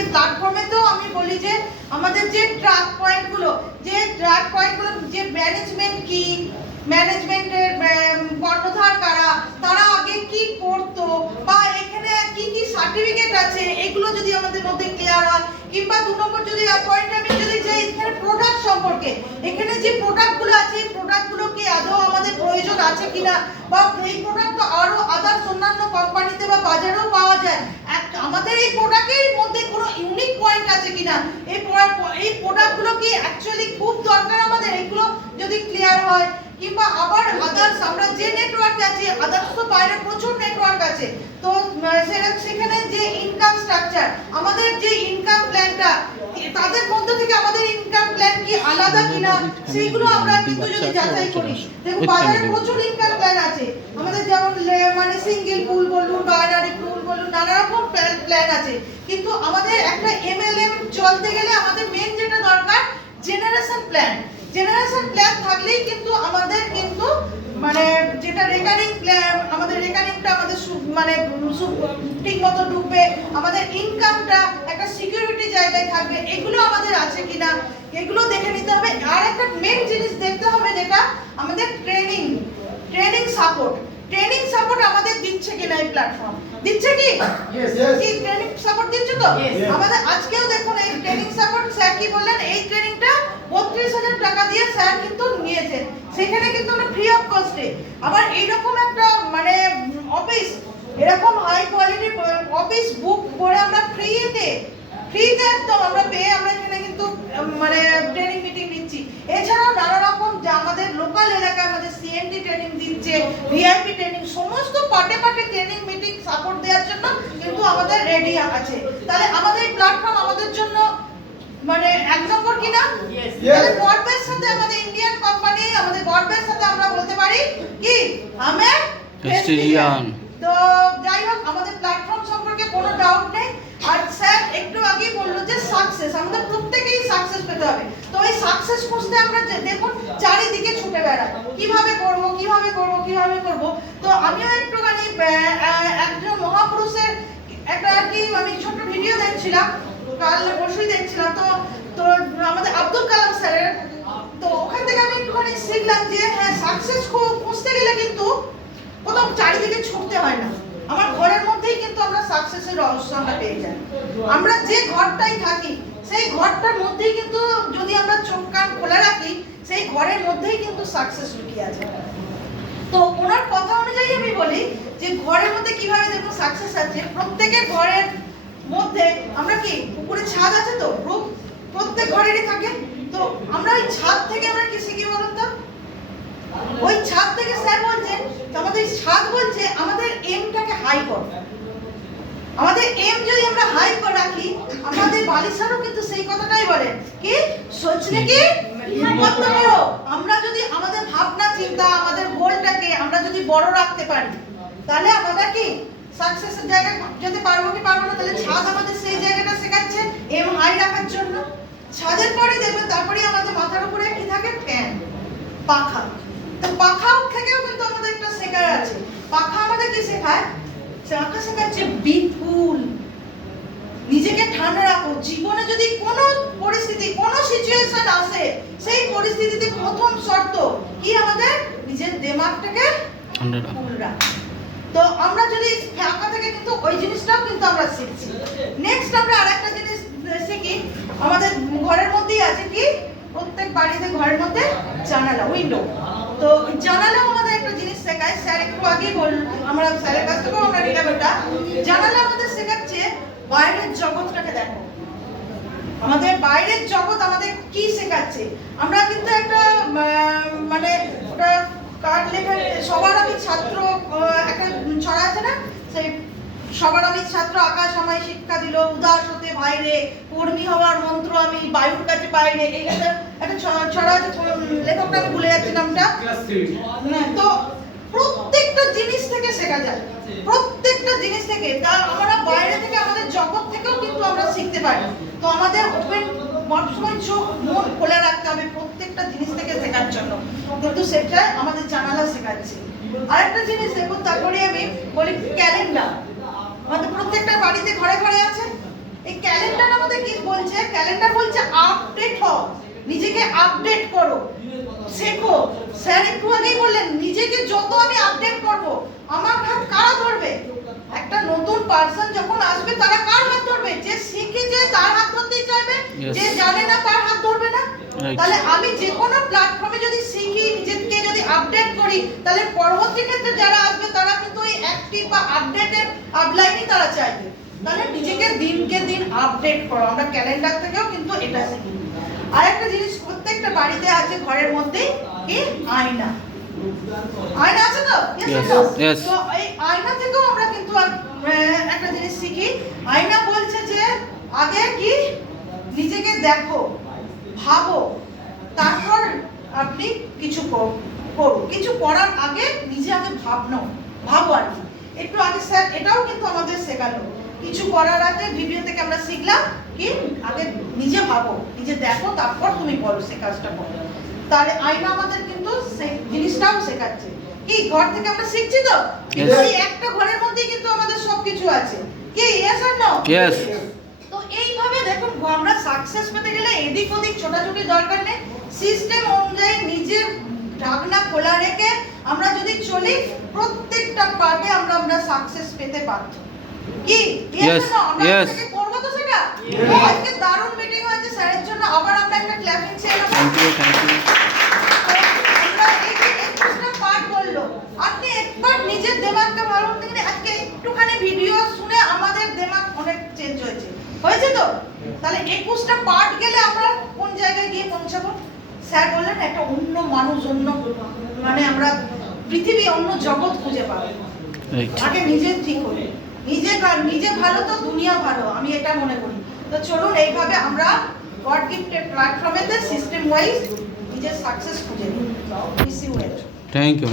যে প্ল্যাটফর্মে তো আমি বলি যে আমাদের যে ট্র্যাক পয়েন্টগুলো যে ম্যানেজমেন্ট কি, ম্যানেজমেন্টের কর্ণধার কারা, তারা আগে কি করতো, বা এখানে কি কি সার্টিফিকেট আছে, এগুলো যদি আমাদের মধ্যে ক্লিয়ার হয়। কিংবা 2 নম্বর যদি পয়েন্ট আমি যদি যে এখানে প্রোডাক্ট সম্পর্কে, এখানে যে প্রোডাক্টগুলো আছে এই প্রোডাক্টগুলো কি আদৌ আমাদের প্রয়োজন আছে কিনা, বা এই প্রোডাক্ট তো আরো আদার্স অন্যান্য কোম্পানিতে বা বাজারেও পাওয়া যায়, আমাদের এই প্রোডাক্টের মধ্যে কোনো ইউনিক পয়েন্ট আছে কিনা, এই প্রোডাক্টগুলো কি অ্যাকচুয়ালি খুব দরকার আমাদের, এগুলো যদি ক্লিয়ার হয়। কিংবা আবার আদার্স আমরা যে নেটওয়ার্কে আছি, আদার্স তো বাইরে প্রচুর নেটওয়ার্ক আছে, তো সেখানে যে ইনকাম স্ট্রাকচার, আমাদের যে ইনকাম প্ল্যানটা, তাদের মধ্যে থেকে আমাদের ইনকাম প্ল্যান কি আলাদা কিনা, সেইগুলো আমরা কিন্তু যদি যাচাই করি, দেখো বাজারে প্রচুর ইনকাম প্ল্যান আছে আমাদের, যেমন মানে সিঙ্গেল পুল বলুন, বাইনারি পুল বলুন, নানা রকম প্ল্যান আছে, কিন্তু আমাদের একটা এমএলএম চলতে গেলে আমাদের মেন যেটা দরকার জেনারেশন প্ল্যান থাকলেই কিন্তু আমাদের কিন্তু মানে যেটা রেকারিং প্ল্যান, আমাদের রেকারিংটা আমাদের মানে ঠিক মতো ঢুকবে, আমাদের ইনকামটা একটা সিকিউরিটি জায়গায় থাকবে, এগুলো আমাদের আছে কিনা এগুলো দেখে নিতে হবে। আর একটা মেন জিনিস দেখতে হবে যেটা আমাদের ট্রেনিং সাপোর্ট আমাদের দিচ্ছে কিনা এই প্ল্যাটফর্ম, দিচ্ছে কি? কি ট্রেনিং সাপোর্ট দিচ্ছে তো? আমাদের আজকেও দেখুন এই ট্রেনিং সাপোর্ট স্যার কি বললেন, এই ট্রেনিংটা 32,000 টাকা দিয়ে স্যার কিন্তু নিয়েছে, সেখানে কিন্তু আমরা ফ্রি অফ কস্টে। আবার এইরকম একটা মানে অফিস, এরকম হাই কোয়ালিটির অফিস বুক করে আমরা ফ্রিতে একদম আমরা পেয়ে আমরা এখানে কিন্তু মানে ট্রেনিং মিটিং নিচ্ছি। এছাড়াও নানা রকম যে আমাদের লোকাল এলাকায় আমাদের সিএনডি ট্রেনিং দিচ্ছে, ভিআইপি ট্রেনিং, সমস্ত পার্টে ট্রেনিং মিটিং সাপোর্ট দেওয়ার জন্য কিন্তু আমাদের রেডি আছে। তাহলে আমাদের এই প্ল্যাটফর্ম আমাদের জন্য মানে এক নম্বর কিনা? তাহলে গর্বের সাথে আমাদের ইন্ডিয়ান কোম্পানি, আমাদের গর্বের সাথে আমরা বলতে পারি কি আমি প্রেস্টিজিয়ান। তো যাই হোক, আমাদের প্ল্যাটফর্ম সম্পর্কে কোনো ডাউট নেই। আর স্যার একটু আগেই বললো যে সাকসেস, আমাদের প্রত্যেকেই সাকসেস পেতে হবে। তো এই সাকসেস খুঁজতে আমরা দেখুন চারিদিকে ছুটে বেড়াই, কিভাবে করব। তো আমিও একটুখানি একজন মহাপুরুষের একটা আর কি আমি ছোট ভিডিও দেখছিলাম, কাল পরশুই দেখছিলাম, তো আমাদের আব্দুল কালাম স্যারের, তো ওখান থেকে আমি একটুখানি শিখলাম যে হ্যাঁ, সাকসেস খুঁজতে গেলে কিন্তু কোথাও চারিদিকে ছুটতে হয় না, আমার ঘরের মধ্যেই কিন্তু আমরা সাকসেসের রহস্যটা পেয়ে যাই। আমরা যে ঘরটাই থাকি সেই ঘরটার মধ্যেই কিন্তু যদি আমরা চোখ কান খোলা রাখি, সেই ঘরের মধ্যেই কিন্তু সাকসেস লুকিয়ে আছে। তো ওনার কথা অনুযায়ী আমি বলি যে ঘরের মধ্যে কিভাবে দেখুন সাকসেস আছে। প্রত্যেকের ঘরের মধ্যে আমরা কি উপরে ছাদ আছে, তো রূপ প্রত্যেক ঘরেরই থাকে। তো আমরা ওই ছাদ থেকে আমরা কি শিখি বলুন তো? ওই ছাদ থেকে স্যার বলছেন, আমাদের ছাদ বলছে আমাদের এমটাকে হাই কর। আমাদের এম যদি আমরা হাই করে রাখি, আমাদের বালিশারও কিন্তু সেই কথাটাই বলে কি সোচনে কি আমরা যদি আমাদের ভাবনা চিন্তা, আমাদের গোলটাকে আমরা যদি বড় রাখতে পারি, তাহলে আমরা কি সাকসেসের জায়গায় যেতে পারবো কি পারবো না। তাহলে ছাদ আমাদের সেই জায়গাটা শেখাচ্ছে এম হাই রাখার জন্য। ছাদের পরে দেখবেন তারপরে আমাদের মাথার উপরে কি থাকে, ফ্যান, পাখা। তো পাখা থেকেও কিন্তু আমাদের একটা শেখার আছে। পাখা আমাদের কি শেখায়? পাখা শেখাচ্ছে বিপুল, নিজেকে ঠান্ডা রাখো। জীবনে যদি কোনো পরিস্থিতি, কোনো সিচুয়েশন আসে, সেই পরিস্থিতিতে প্রথম শর্ত কি আমাদের নিজের দিমাগটাকে ঠান্ডা রাখা। তো আমরা যদি পাখা থেকে কিন্তু ওই জিনিসটাও কিন্তু আমরা শিখছি। নেক্সট আমরা আরেকটা জিনিস শিখি, আমাদের ঘরের মধ্যেই আছে কি প্রত্যেক বাড়িতে ঘরের মধ্যে জানালা, উইন্ডো। তো জানালাও আমাদের একটা জিনিস শেখায়। স্যার একটু আগেই আমরা স্যারের কাছ থেকেও আমরা নিলাম এটা। জানালা আমাদের শেখাচ্ছে বাইরের জগৎটাকে দেখো। আমাদের বাইরের জগৎ আমাদের কি শেখাচ্ছে? আমরা কিন্তু একটা মানে ওটা কার্ড লেখা, সবার আমি ছাত্র, একটা ছড়া আছে না, সেই সবার আমি ছাত্র, আকাশ আমায় শিক্ষা দিল, উদাস হতে বাইরে, কর্মী হওয়ার মন্ত্র আমি বায়ুর কাছে বাইরে। এই একটা ছড়া আছে, লেখকটা আমি ভুলে যাচ্ছি নামটা। তো প্রত্যেকটা জিনিস থেকে শেখা যায়, প্রত্যেকটা জিনিস থেকে। তা আমরা বাইরে থেকে আমাদের জগৎ থেকেও কিন্তু আমরা শিখতে পারি। তো আমাদের ওপেন সবসময় চোখ মন খোলা রাখতে হবে প্রত্যেকটা জিনিস থেকে শেখার জন্য, কিন্তু সেটা আমাদের জানালা শেখাচ্ছে। আরেকটা জিনিস দেখুন, তারপরে আমি বলি ক্যালেন্ডার। আমাদের প্রত্যেকটা বাড়িতে ঘরে ঘরে আছে। এই ক্যালেন্ডার নিজেকে আপডেট করো, শেখো। স্যার একটু আগেই বললেন নিজেকে যত আমি আপডেট করব, আমার হাত কারা ধরবে? একটা নতুন পার্সন যখন আসবে তারা কার হাত ধরবে? যে শিখেছে তার হাত ধরতেই চাইবে, যে জানে না তার হাত ধরবে না। তাহলে আমি যে কোনো প্ল্যাটফর্মে যদি শিখি, নিজেকে যদি আপডেট করি, তাহলে পরবর্তী ক্ষেত্রে যারা আসবে তারা কিন্তু ওই অ্যাক্টিভ বা আপডেটেড আপলাইনই তারা চাইবে। তাহলে নিজেকে দিনকে দিন আপডেট করো। আমরা ক্যালেন্ডার থেকেও কিন্তু এটা শিখি। আরেকটা জিনিস প্রত্যেকটা বাড়িতে আছে, ঘরের মধ্যে কি আয়না। আয়না আছে তো? তো এই আয়না থেকেও আমরা কিন্তু একটা জিনিস শিখি। আয়না বলছে যে আগে কি নিজেকে দেখো, ভাবো, তারপর আপনি কিছু করো। কিছু করার আগে নিজে আগে ভাবো আর কি। একটু আগে স্যার এটাও কিন্তু আমাদের শেখালো। কিছু করার আগে ভিডিও থেকে আমরা শিখলাম কি আগে নিজে ভাবো, নিজে দেখো, তারপর তুমি বলো সে কাজটা করো। তাহলে আয়না আমাদের কিন্তু সেই জিনিসটাও শেখাচ্ছে। কি ঘর থেকে আমরা শিখছি তো? এই একটা ঘরের মধ্যেই কিন্তু আমাদের সবকিছু আছে। কি ইয়েস আর নো? ইয়েস। তো এইভাবে দেখুন, আমরা সাকসেস পেতে গেলে এদিক ওদিক ছোটাছুটি দরকার নেই। সিস্টেম অনুযায়ী নিজের ঢাকনা খোলা রেখে আমরা যদি চলি, প্রত্যেকটা পার্টে আমরা সাকসেস পেতে বাধ্য। কি ইয়েস ইয়েস করব তো সেটা? আজকে দারুণ মিটিং হয়েছে স্যারের জন্য। আবার আমরা একটা ক্ল্যাপিং চাই। থ্যাংক ইউ আমরা এই যে 21টা পার্ট বললো, আপনি একবার নিজের দিমাগকে ভালো করে আজকে একটুখানি ভিডিও শুনে আমাদের দিমাগ অনেক চেঞ্জ হয়েছে তো? তাহলে 21টা পার্ট গেলে আমরা কোন জায়গায় গিয়ে পৌঁছাবো? স্যার বললেন একটা অন্য মানুষ, অন্য মানে আমরা পৃথিবী, অন্য জগৎ খুঁজে পাবো। আগে নিজে ঠিক হলে, নিজে ভালো তো দুনিয়া ভালো, আমি এটা মনে করি। তো চলুন এইভাবে আমরা গড গিফটেড প্ল্যাটফর্মেতে সিস্টেম ওয়াইজ নিজের সাকসেস খুঁজে নিই। Thank you.